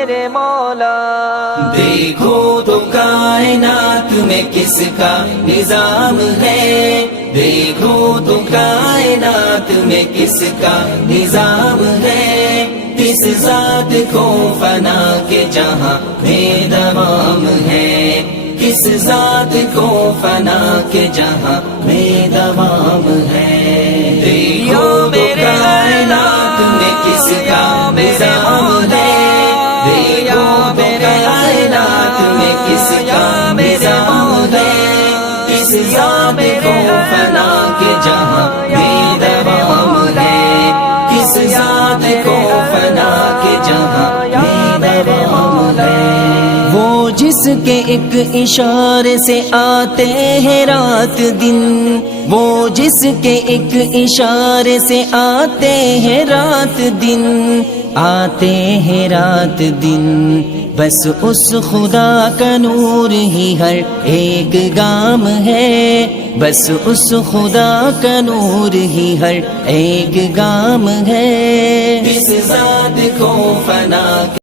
میرے مولا. دیکھو تو کائنات میں کس کا نظام ہے، دیکھو تو کائنات میں کس کا نظام ہے. کس ذات کو فنا کے جہاں میں دوام ہے، کس ذات کو فنا کے جہاں میں دوام ہے. دیکھو تو کائنات میں کس کا نظام ہے، دیکھو تو کائنات میں کس کا نظام ہے. کس ذات کو فنا کے جہاں میں دوام ہے، کس ذات کو فنا کے جہاں میں دوام ہے. وہ جس کے ایک اشارے سے آتے ہیں رات دن، وہ جس کے ایک اشارے سے آتے ہیں رات دن، آتے ہیں رات دن. بس اس خدا کا نور ہی ہر ایک گام ہے، بس اس خدا کا نور ہی ہر ایک گام ہے. کس ذات کو فنا